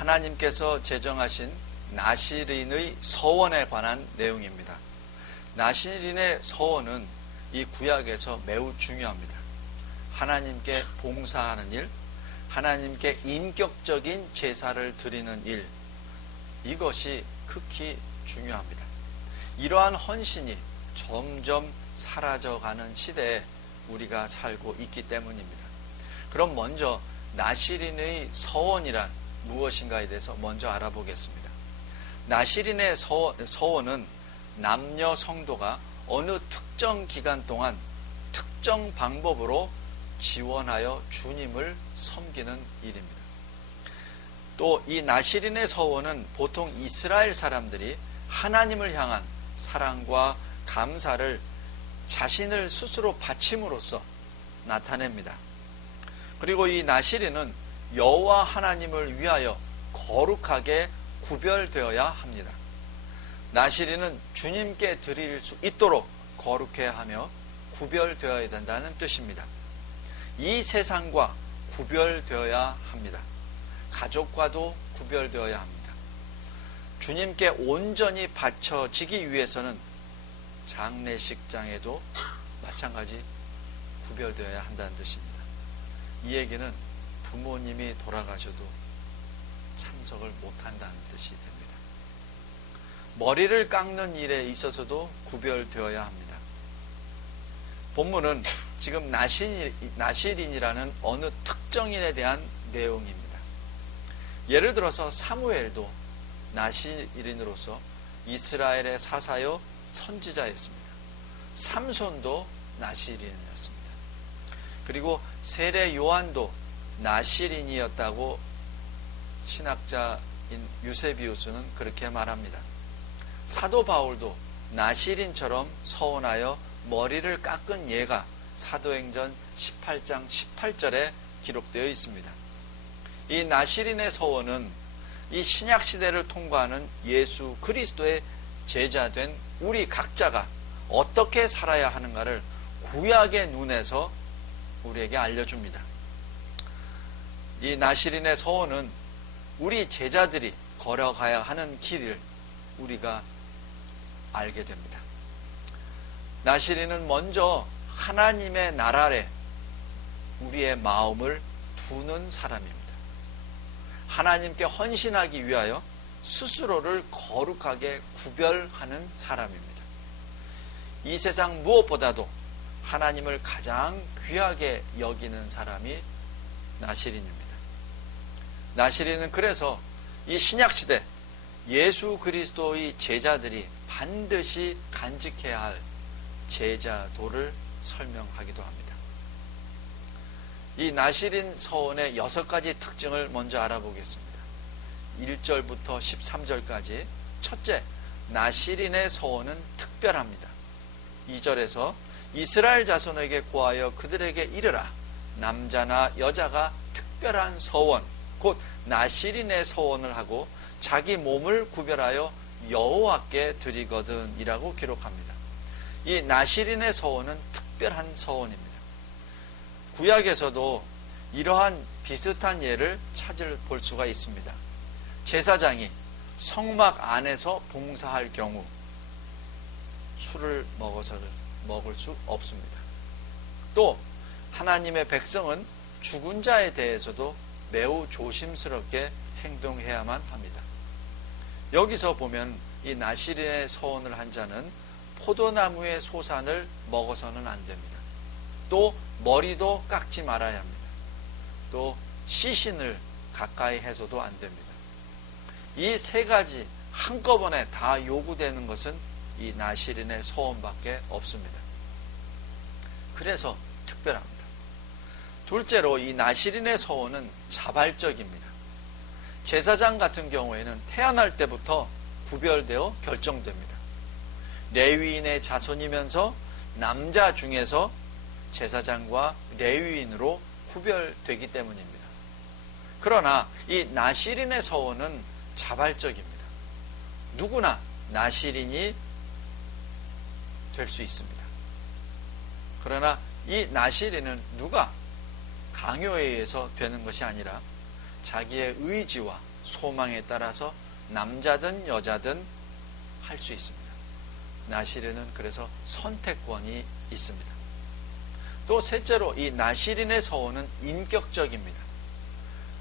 하나님께서 제정하신 나시린의 서원에 관한 내용입니다. 나시린의 서원은 이 구약에서 매우 중요합니다. 하나님께 봉사하는 일, 하나님께 인격적인 제사를 드리는 일, 이것이 극히 중요합니다. 이러한 헌신이 점점 사라져가는 시대에 우리가 살고 있기 때문입니다. 그럼 먼저 나시린의 서원이란 무엇인가에 대해서 먼저 알아보겠습니다. 나시린의 서원은 남녀 성도가 어느 특정 기간 동안 특정 방법으로 지원하여 주님을 섬기는 일입니다. 또 이 나시린의 서원은 보통 이스라엘 사람들이 하나님을 향한 사랑과 감사를 자신을 스스로 바침으로써 나타냅니다. 그리고 이 나시린은 여호와 하나님을 위하여 거룩하게 구별되어야 합니다. 나시린은 주님께 드릴 수 있도록 거룩해야 하며 구별되어야 된다는 뜻입니다. 이 세상과 구별되어야 합니다. 가족과도 구별되어야 합니다. 주님께 온전히 바쳐지기 위해서는 장례식장에도 마찬가지 구별되어야 한다는 뜻입니다. 이 얘기는 부모님이 돌아가셔도 참석을 못한다는 뜻이 됩니다. 머리를 깎는 일에 있어서도 구별되어야 합니다. 본문은 지금 나시린이라는 어느 특정인에 대한 내용입니다. 예를 들어서 사무엘도 나시린으로서 이스라엘의 사사요 선지자였습니다. 삼손도 나시린이었습니다. 그리고 세례 요한도 나시린이었다고 신학자인 유세비우스는 그렇게 말합니다. 사도 바울도 나시린처럼 서원하여 머리를 깎은 예가 사도행전 18장 18절에 기록되어 있습니다. 이 나시린의 서원은 이 신약시대를 통과하는 예수 그리스도의 제자된 우리 각자가 어떻게 살아야 하는가를 구약의 눈에서 우리에게 알려줍니다. 이 나시린의 서원은 우리 제자들이 걸어가야 하는 길을 우리가 알게 됩니다. 나시린은 먼저 하나님의 나라에 우리의 마음을 두는 사람입니다. 하나님께 헌신하기 위하여 스스로를 거룩하게 구별하는 사람입니다. 이 세상 무엇보다도 하나님을 가장 귀하게 여기는 사람이 나시린입니다. 나시린은 그래서 이 신약시대 예수 그리스도의 제자들이 반드시 간직해야 할 제자도를 설명하기도 합니다. 이 나시린 서원의 6가지 특징을 먼저 알아보겠습니다. 1절부터 13절까지. 첫째, 나시린의 서원은 특별합니다. 2절에서 이스라엘 자손에게 고하여 그들에게 이르라. 남자나 여자가 특별한 서원, 곧 나시린의 서원을 하고 자기 몸을 구별하여 여호와께 드리거든 이라고 기록합니다. 이 나시린의 서원은 특별한 서원입니다. 구약에서도 이러한 비슷한 예를 볼 수가 있습니다. 제사장이 성막 안에서 봉사할 경우 술을 먹을 수 없습니다. 또 하나님의 백성은 죽은 자에 대해서도 매우 조심스럽게 행동해야만 합니다. 여기서 보면 이 나시린의 서원을 한 자는 포도나무의 소산을 먹어서는 안 됩니다. 또 머리도 깎지 말아야 합니다. 또 시신을 가까이 해서도 안 됩니다. 이 3가지 한꺼번에 다 요구되는 것은 이 나시린의 서원밖에 없습니다. 그래서 특별합니다. 둘째로 이 나시린의 서원은 자발적입니다. 제사장 같은 경우에는 태어날 때부터 구별되어 결정됩니다. 레위인의 자손이면서 남자 중에서 제사장과 레위인으로 구별되기 때문입니다. 그러나 이 나시린의 서원은 자발적입니다. 누구나 나시린이 될 수 있습니다. 그러나 이 나시린은 누가 강요에 의해서 되는 것이 아니라 자기의 의지와 소망에 따라서 남자든 여자든 할 수 있습니다. 나시린은 그래서 선택권이 있습니다. 또 셋째로 이 나시린의 서원은 인격적입니다.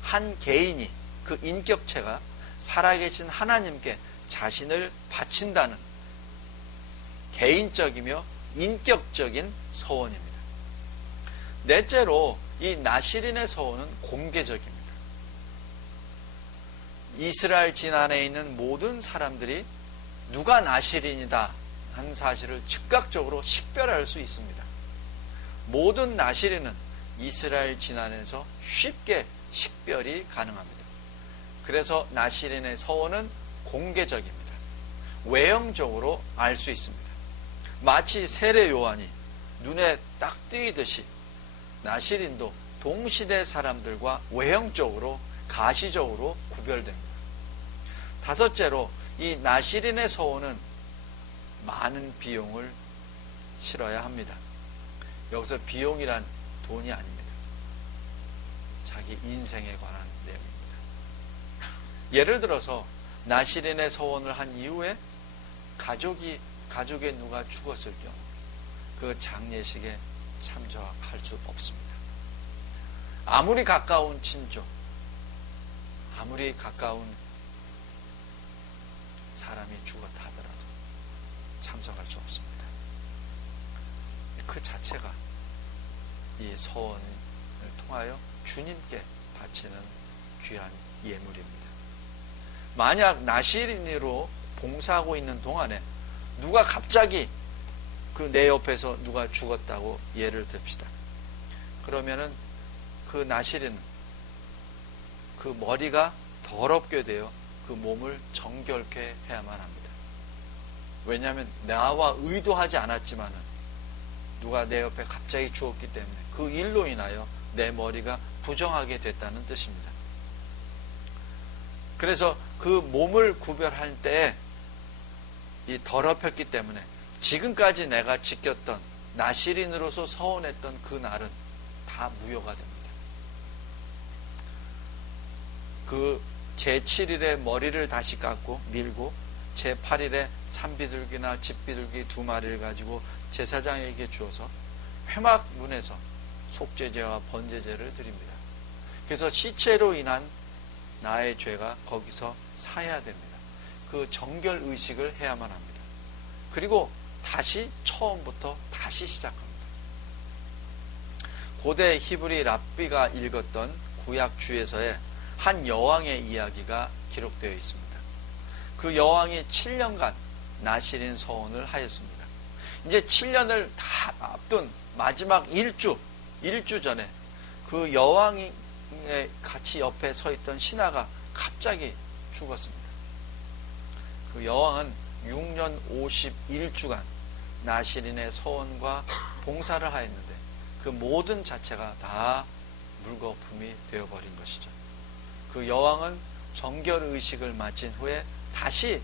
한 개인이 그 인격체가 살아계신 하나님께 자신을 바친다는 개인적이며 인격적인 서원입니다. 넷째로 이 나시린의 서원은 공개적입니다. 이스라엘 진안에 있는 모든 사람들이 누가 나시린이다 하는 사실을 즉각적으로 식별할 수 있습니다. 모든 나시린은 이스라엘 진안에서 쉽게 식별이 가능합니다. 그래서 나시린의 서원은 공개적입니다. 외형적으로 알 수 있습니다. 마치 세례 요한이 눈에 딱 띄듯이 나시린도 동시대 사람들과 외형적으로 가시적으로 구별됩니다. 다섯째로 이 나시린의 서원은 많은 비용을 치러야 합니다. 여기서 비용이란 돈이 아닙니다. 자기 인생에 관한 내용입니다. 예를 들어서 나시린의 서원을 한 이후에 가족에 누가 죽었을 경우 그 장례식에 참석할 수 없습니다. 아무리 가까운 친족, 아무리 가까운 사람이 죽었다 하더라도 참석할 수 없습니다. 그 자체가 이 서원을 통하여 주님께 바치는 귀한 예물입니다. 만약 나시린으로 봉사하고 있는 동안에 누가 갑자기 그 내 옆에서 누가 죽었다고 예를 듭시다. 그러면은 그 나시린은 그 머리가 더럽게 되어 그 몸을 정결케 해야만 합니다. 왜냐하면 나와 의도하지 않았지만은 누가 내 옆에 갑자기 죽었기 때문에 그 일로 인하여 내 머리가 부정하게 됐다는 뜻입니다. 그래서 그 몸을 구별할 때 이 더럽혔기 때문에 지금까지 내가 지켰던 나시린으로서 서원했던 그 날은 다 무효가 됩니다. 그 제7일에 머리를 다시 깎고 밀고 제8일에 산비둘기나 집비둘기 2마리를 가지고 제사장에게 주어서 회막문에서 속죄제와 번제제를 드립니다. 그래서 시체로 인한 나의 죄가 거기서 사해야 됩니다. 그 정결 의식을 해야만 합니다. 그리고 다시 처음부터 다시 시작합니다. 고대 히브리 랍비가 읽었던 구약 주에서의 한 여왕의 이야기가 기록되어 있습니다. 그 여왕이 7년간 나시린 서원을 하였습니다. 이제 7년을 다 앞둔 마지막 일주 전에 그 여왕의 같이 옆에 서 있던 신하가 갑자기 죽었습니다. 그 여왕은 6년 51주간 나시린의 서원과 봉사를 하였는데 그 모든 자체가 다 물거품이 되어버린 것이죠. 그 여왕은 정결의식을 마친 후에 다시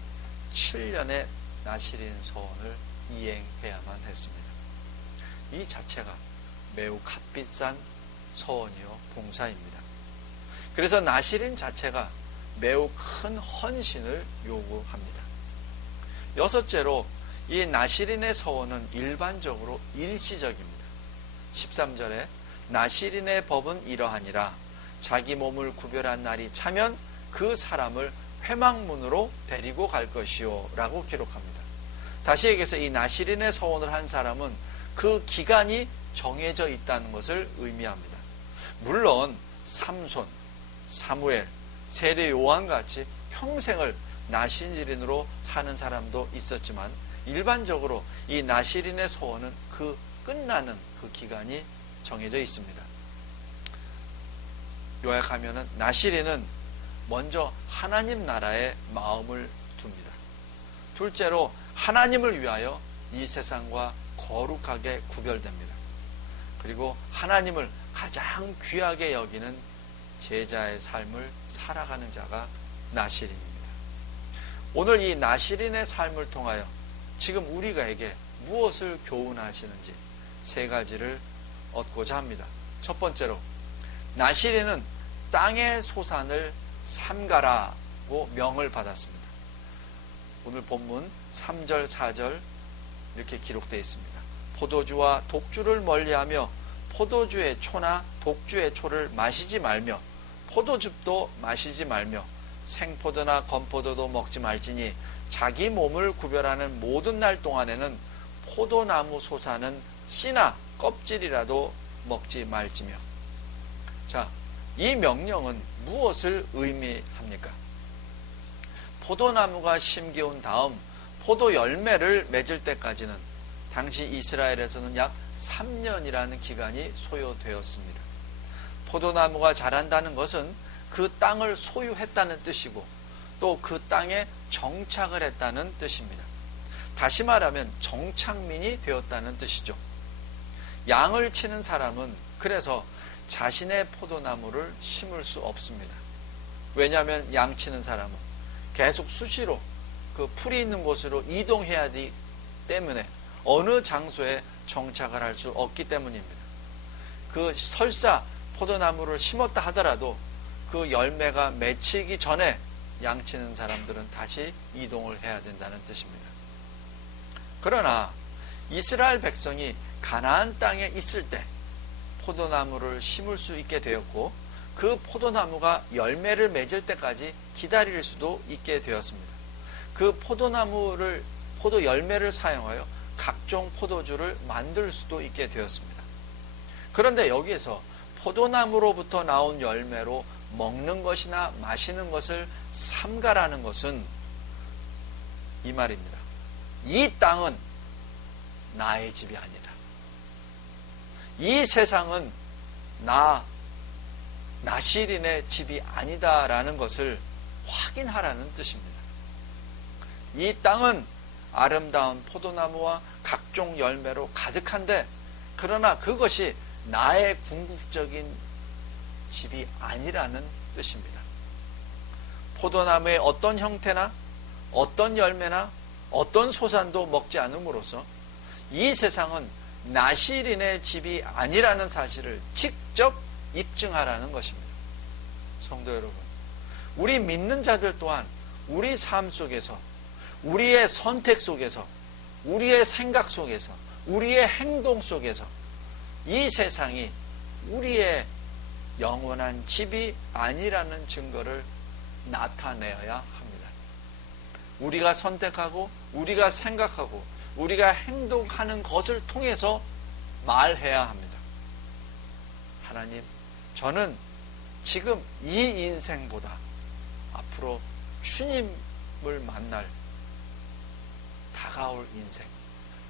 7년의 나시린 서원을 이행해야만 했습니다. 이 자체가 매우 값비싼 서원이요 봉사입니다. 그래서 나시린 자체가 매우 큰 헌신을 요구합니다. 여섯째로 이 나시린의 서원은 일반적으로 일시적입니다. 13절에 나시린의 법은 이러하니라 자기 몸을 구별한 날이 차면 그 사람을 회막문으로 데리고 갈 것이요 라고 기록합니다. 다시 얘기해서 이 나시린의 서원을 한 사람은 그 기간이 정해져 있다는 것을 의미합니다. 물론 삼손, 사무엘, 세례 요한같이 평생을 나시린으로 사는 사람도 있었지만 일반적으로 이 나시린의 서원은 그 끝나는 그 기간이 정해져 있습니다. 요약하면은 나시린은 먼저 하나님 나라에 마음을 둡니다. 둘째로 하나님을 위하여 이 세상과 거룩하게 구별됩니다. 그리고 하나님을 가장 귀하게 여기는 제자의 삶을 살아가는 자가 나시린입니다. 오늘 이 나시린의 삶을 통하여 지금 우리가에게 무엇을 교훈하시는지 세 가지를 얻고자 합니다. 첫 번째로 나시린은 땅의 소산을 삼가라고 명을 받았습니다. 오늘 본문 3절 4절 이렇게 기록되어 있습니다. 포도주와 독주를 멀리하며 포도주의 초나 독주의 초를 마시지 말며 포도즙도 마시지 말며 생포도나 건포도도 먹지 말지니 자기 몸을 구별하는 모든 날 동안에는 포도나무 솟아는 씨나 껍질이라도 먹지 말지며. 자, 이 명령은 무엇을 의미합니까? 포도나무가 심겨온 다음 포도 열매를 맺을 때까지는 당시 이스라엘에서는 약 3년이라는 기간이 소요되었습니다. 포도나무가 자란다는 것은 그 땅을 소유했다는 뜻이고 또 그 땅에 정착을 했다는 뜻입니다. 다시 말하면 정착민이 되었다는 뜻이죠. 양을 치는 사람은 그래서 자신의 포도나무를 심을 수 없습니다. 왜냐하면 양 치는 사람은 계속 수시로 그 풀이 있는 곳으로 이동해야 하기 때문에 어느 장소에 정착을 할 수 없기 때문입니다. 그 설사 포도나무를 심었다 하더라도 그 열매가 맺히기 전에 양치는 사람들은 다시 이동을 해야 된다는 뜻입니다. 그러나 이스라엘 백성이 가나안 땅에 있을 때 포도나무를 심을 수 있게 되었고 그 포도나무가 열매를 맺을 때까지 기다릴 수도 있게 되었습니다. 그 포도 열매를 사용하여 각종 포도주를 만들 수도 있게 되었습니다. 그런데 여기에서 포도나무로부터 나온 열매로 먹는 것이나 마시는 것을 삼가라는 것은 이 말입니다. 이 땅은 나의 집이 아니다. 이 세상은 나시린의 집이 아니다라는 것을 확인하라는 뜻입니다. 이 땅은 아름다운 포도나무와 각종 열매로 가득한데 그러나 그것이 나의 궁극적인 집이 아니라는 뜻입니다. 포도나무의 어떤 형태나 어떤 열매나 어떤 소산도 먹지 않음으로써 이 세상은 나시린의 집이 아니라는 사실을 직접 입증하라는 것입니다. 성도 여러분, 우리 믿는 자들 또한 우리 삶 속에서 우리의 선택 속에서 우리의 생각 속에서 우리의 행동 속에서 이 세상이 우리의 영원한 집이 아니라는 증거를 나타내어야 합니다. 우리가 선택하고 우리가 생각하고 우리가 행동하는 것을 통해서 말해야 합니다. 하나님, 저는 지금 이 인생보다 앞으로 주님을 만날 다가올 인생,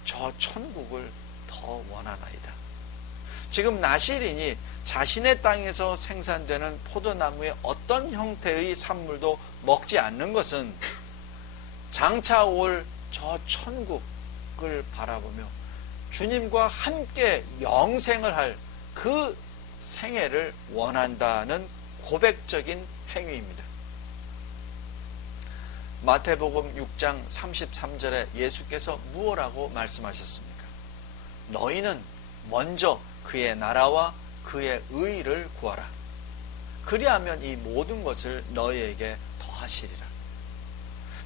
저 천국을 더 원하나이다. 지금 나시린이 자신의 땅에서 생산되는 포도나무의 어떤 형태의 산물도 먹지 않는 것은 장차 올 저 천국을 바라보며 주님과 함께 영생을 할 그 생애를 원한다는 고백적인 행위입니다. 마태복음 6장 33절에 예수께서 무엇라고 말씀하셨습니까? 너희는 먼저 그의 나라와 그의 의를 구하라. 그리하면 이 모든 것을 너희에게 더하시리라.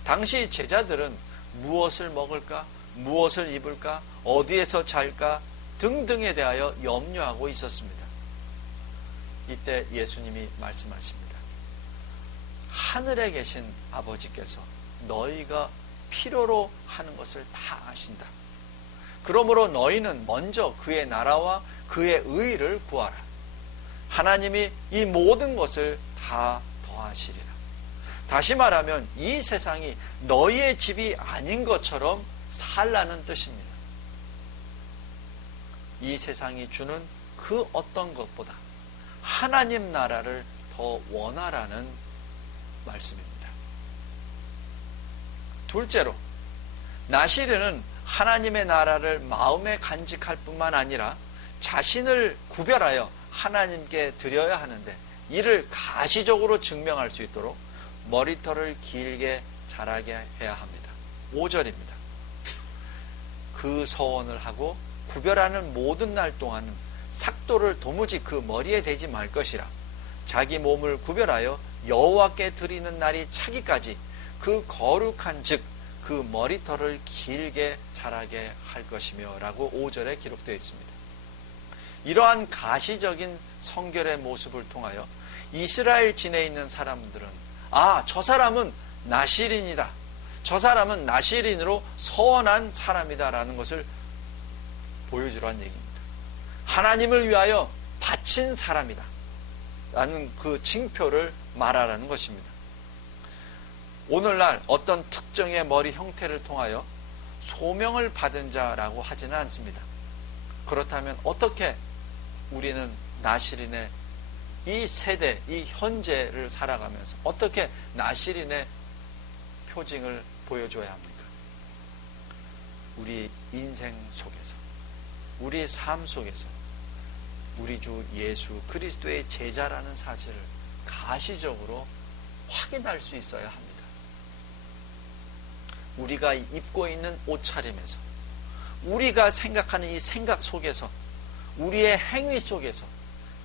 당시 제자들은 무엇을 먹을까, 무엇을 입을까, 어디에서 잘까 등등에 대하여 염려하고 있었습니다. 이때 예수님이 말씀하십니다. 하늘에 계신 아버지께서 너희가 필요로 하는 것을 다 아신다. 그러므로 너희는 먼저 그의 나라와 그의 의를 구하라. 하나님이 이 모든 것을 다 더하시리라. 다시 말하면 이 세상이 너희의 집이 아닌 것처럼 살라는 뜻입니다. 이 세상이 주는 그 어떤 것보다 하나님 나라를 더 원하라는 말씀입니다. 둘째로, 나시린은 하나님의 나라를 마음에 간직할 뿐만 아니라 자신을 구별하여 하나님께 드려야 하는데 이를 가시적으로 증명할 수 있도록 머리털을 길게 자라게 해야 합니다. 5절입니다. 그 서원을 하고 구별하는 모든 날 동안은 삭도를 도무지 그 머리에 대지 말 것이라. 자기 몸을 구별하여 여호와께 드리는 날이 차기까지 그 거룩한 즉 그 머리털을 길게 자라게 할 것이며 라고 5절에 기록되어 있습니다. 이러한 가시적인 성결의 모습을 통하여 이스라엘 진에 있는 사람들은 저 사람은 나실인이다. 저 사람은 나실인으로 서원한 사람이다 라는 것을 보여주라는 얘기입니다. 하나님을 위하여 바친 사람이다 라는 그 징표를 말하라는 것입니다. 오늘날 어떤 특정의 머리 형태를 통하여 소명을 받은 자라고 하지는 않습니다. 그렇다면 어떻게 우리는 나실인의 이 세대, 이 현재를 살아가면서 어떻게 나실인의 표징을 보여줘야 합니까? 우리 인생 속에서, 우리 삶 속에서 우리 주 예수 그리스도의 제자라는 사실을 가시적으로 확인할 수 있어야 합니다. 우리가 입고 있는 옷차림에서, 우리가 생각하는 이 생각 속에서, 우리의 행위 속에서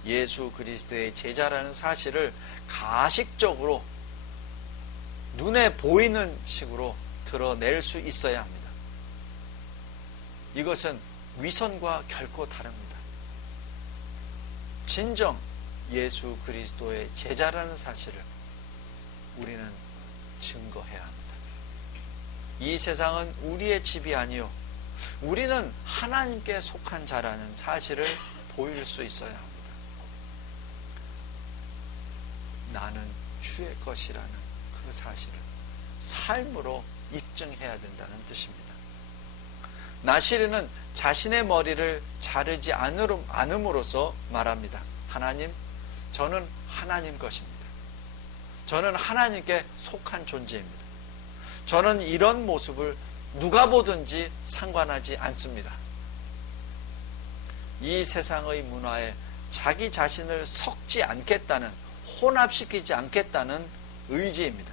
예수 그리스도의 제자라는 사실을 가식적으로 눈에 보이는 식으로 드러낼 수 있어야 합니다. 이것은 위선과 결코 다릅니다. 진정 예수 그리스도의 제자라는 사실을 우리는 증거해야 합니다. 이 세상은 우리의 집이 아니요 우리는 하나님께 속한 자라는 사실을 보일 수 있어야 합니다. 나는 주의 것이라는 그 사실을 삶으로 입증해야 된다는 뜻입니다. 나실인은 자신의 머리를 자르지 않음으로써 말합니다. 하나님, 저는 하나님 것입니다. 저는 하나님께 속한 존재입니다. 저는 이런 모습을 누가 보든지 상관하지 않습니다. 이 세상의 문화에 자기 자신을 섞지 않겠다는, 혼합시키지 않겠다는 의지입니다.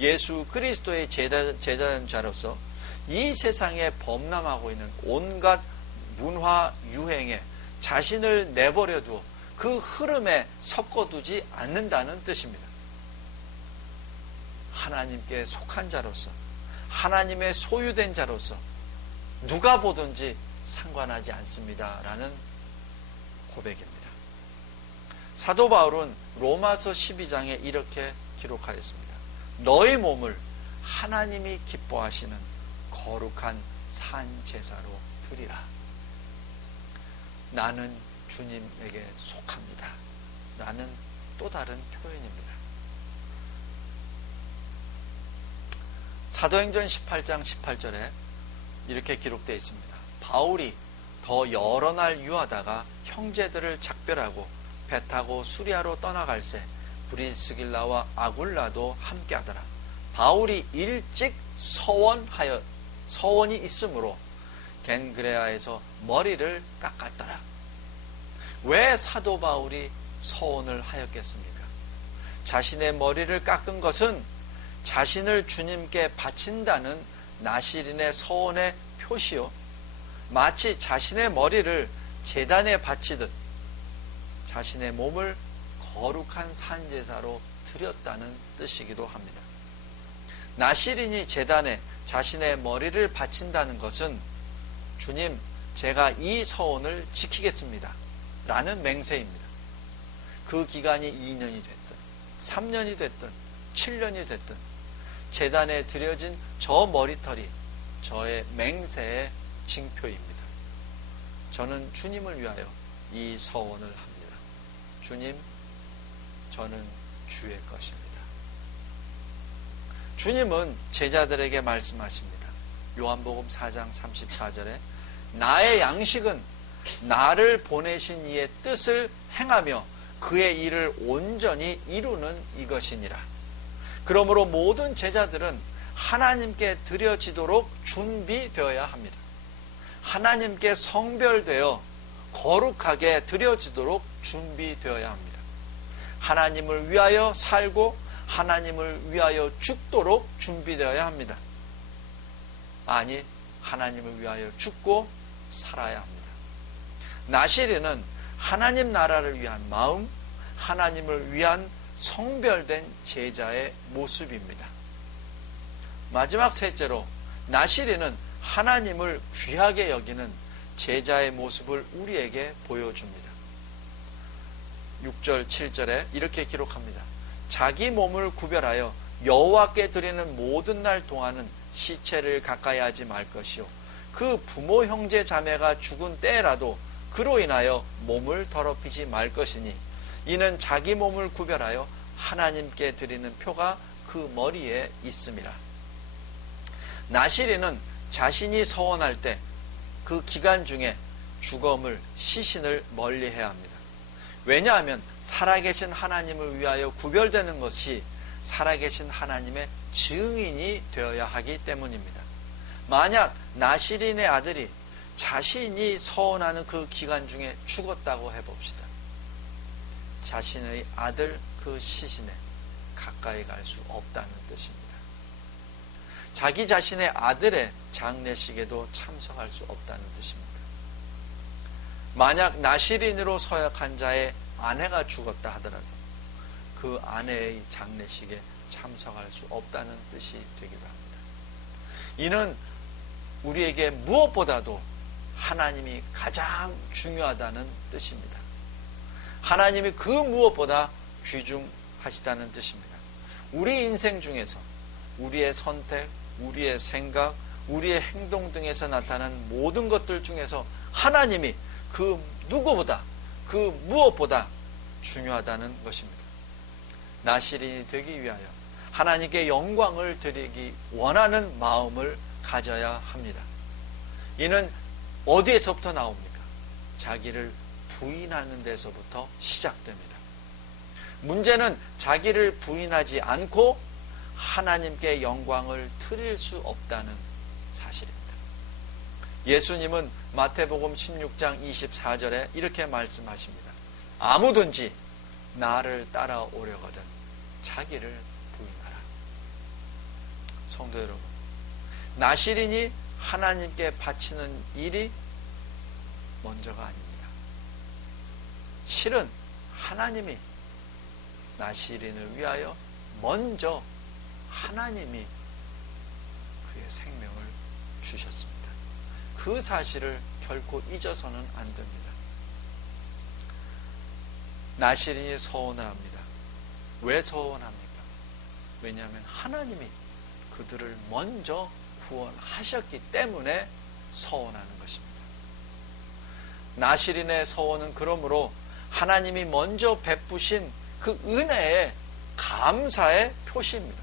예수 그리스도의 제자자로서 이 세상에 범람하고 있는 온갖 문화 유행에 자신을 내버려 두어 그 흐름에 섞어두지 않는다는 뜻입니다. 하나님께 속한 자로서, 하나님의 소유된 자로서 누가 보든지 상관하지 않습니다 라는 고백입니다. 사도 바울은 로마서 12장에 이렇게 기록하였습니다. 너희 몸을 하나님이 기뻐하시는 거룩한 산제사로 드리라. 나는 주님에게 속합니다 라는 또 다른 표현입니다. 사도행전 18장 18절에 이렇게 기록되어 있습니다. 바울이 더 여러 날 유하다가 형제들을 작별하고 배 타고 수리아로 떠나갈새 브리스길라와 아굴라도 함께하더라. 바울이 일찍 서원이 있으므로 겐그레아에서 머리를 깎았더라. 왜 사도 바울이 서원을 하였겠습니까? 자신의 머리를 깎은 것은 자신을 주님께 바친다는 나실인의 서원의 표시요, 마치 자신의 머리를 제단에 바치듯 자신의 몸을 거룩한 산제사로 드렸다는 뜻이기도 합니다. 나실인이 제단에 자신의 머리를 바친다는 것은 주님, 제가 이 서원을 지키겠습니다 라는 맹세입니다. 그 기간이 2년이 됐든 3년이 됐든 7년이 됐든 제단에 드려진 저 머리털이 저의 맹세의 징표입니다. 저는 주님을 위하여 이 서원을 합니다. 주님, 저는 주의 것입니다. 주님은 제자들에게 말씀하십니다. 요한복음 4장 34절에 나의 양식은 나를 보내신 이의 뜻을 행하며 그의 일을 온전히 이루는 이것이니라. 그러므로 모든 제자들은 하나님께 드려지도록 준비되어야 합니다. 하나님께 성별되어 거룩하게 드려지도록 준비되어야 합니다. 하나님을 위하여 살고 하나님을 위하여 죽도록 준비되어야 합니다. 아니, 하나님을 위하여 죽고 살아야 합니다. 나실인은 하나님 나라를 위한 마음, 하나님을 위한 성별된 제자의 모습입니다. 마지막 셋째로 나시린은 하나님을 귀하게 여기는 제자의 모습을 우리에게 보여줍니다. 6절 7절에 이렇게 기록합니다. 자기 몸을 구별하여 여호와께 드리는 모든 날 동안은 시체를 가까이 하지 말 것이요 그 부모 형제 자매가 죽은 때라도 그로 인하여 몸을 더럽히지 말 것이니 이는 자기 몸을 구별하여 하나님께 드리는 표가 그 머리에 있음이라. 나시린은 자신이 서원할 때 그 기간 중에 죽음을, 시신을 멀리해야 합니다. 왜냐하면 살아계신 하나님을 위하여 구별되는 것이 살아계신 하나님의 증인이 되어야 하기 때문입니다. 만약 나시린의 아들이 자신이 서원하는 그 기간 중에 죽었다고 해봅시다. 자신의 아들 그 시신에 가까이 갈 수 없다는 뜻입니다. 자기 자신의 아들의 장례식에도 참석할 수 없다는 뜻입니다. 만약 나시린으로 서약한 자의 아내가 죽었다 하더라도 그 아내의 장례식에 참석할 수 없다는 뜻이 되기도 합니다. 이는 우리에게 무엇보다도 하나님이 가장 중요하다는 뜻입니다. 하나님이 그 무엇보다 귀중하시다는 뜻입니다. 우리 인생 중에서 우리의 선택, 우리의 생각, 우리의 행동 등에서 나타나는 모든 것들 중에서 하나님이 그 누구보다, 그 무엇보다 중요하다는 것입니다. 나시린이 되기 위하여 하나님께 영광을 드리기 원하는 마음을 가져야 합니다. 이는 어디에서부터 나옵니까? 자기를 부인하는 데서부터 시작됩니다. 문제는 자기를 부인하지 않고 하나님께 영광을 드릴 수 없다는 사실입니다. 예수님은 마태복음 16장 24절에 이렇게 말씀하십니다. 아무든지 나를 따라오려거든 자기를 부인하라. 성도 여러분, 나시린이 하나님께 바치는 일이 먼저가 아닙니다. 실은 하나님이 나시린을 위하여 먼저 하나님이 그의 생명을 주셨습니다. 그 사실을 결코 잊어서는 안 됩니다. 나시린이 서원을 합니다. 왜 서원합니까? 왜냐하면 하나님이 그들을 먼저 구원하셨기 때문에 서원하는 것입니다. 나시린의 서원은 그러므로 하나님이 먼저 베푸신 그 은혜의 감사의 표시입니다.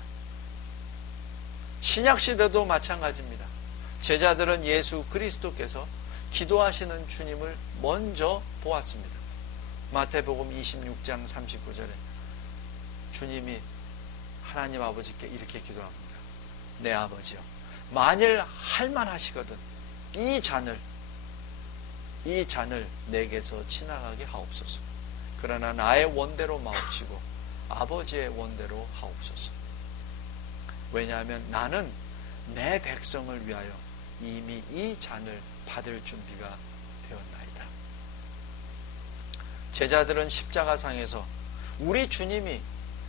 신약시대도 마찬가지입니다. 제자들은 예수 그리스도께서 기도하시는 주님을 먼저 보았습니다. 마태복음 26장 39절에 주님이 하나님 아버지께 이렇게 기도합니다. 내 아버지여, 만일 할만하시거든 이 잔을 내게서 지나가게 하옵소서. 그러나 나의 원대로 마옵시고 아버지의 원대로 하옵소서. 왜냐하면 나는 내 백성을 위하여 이미 이 잔을 받을 준비가 되었나이다. 제자들은 십자가상에서 우리 주님이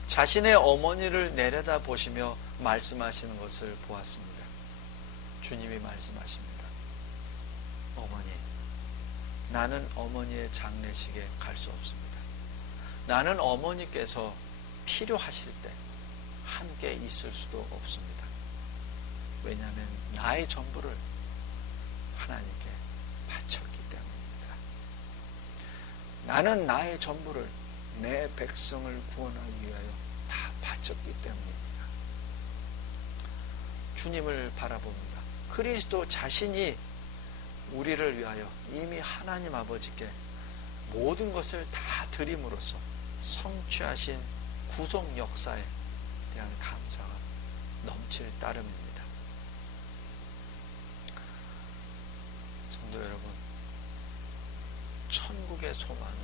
자신의 어머니를 내려다 보시며 말씀하시는 것을 보았습니다. 주님이 말씀하십니다. 어머니, 나는 어머니의 장례식에 갈 수 없습니다. 나는 어머니께서 필요하실 때 함께 있을 수도 없습니다. 왜냐하면 나의 전부를 하나님께 바쳤기 때문입니다. 나는 나의 전부를 내 백성을 구원하기 위하여 다 바쳤기 때문입니다. 주님을 바라봅니다. 그리스도 자신이 우리를 위하여 이미 하나님 아버지께 모든 것을 다 드림으로써 성취하신 구속 역사에 대한 감사가 넘칠 따름입니다. 성도 여러분, 천국의 소망이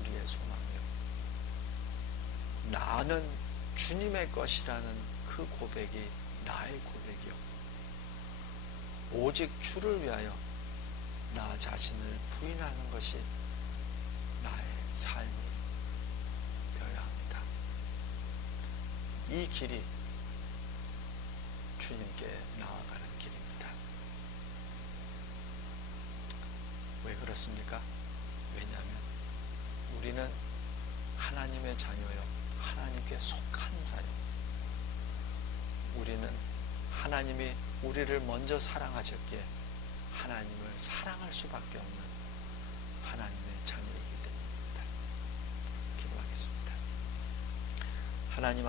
우리의 소망이요, 나는 주님의 것이라는 그 고백이 나의 고백이요, 오직 주를 위하여 나 자신을 부인하는 것이 나의 삶이 되어야 합니다. 이 길이 주님께 나아가는 길입니다. 왜 그렇습니까? 왜냐하면 우리는 하나님의 자녀요, 하나님께 속한 자요. 우리는 하나님이 우리를 먼저 사랑하셨기에 하나님을 사랑할 수밖에 없는 하나님의 자녀이기 때문입니다. 기도하겠습니다. 하나님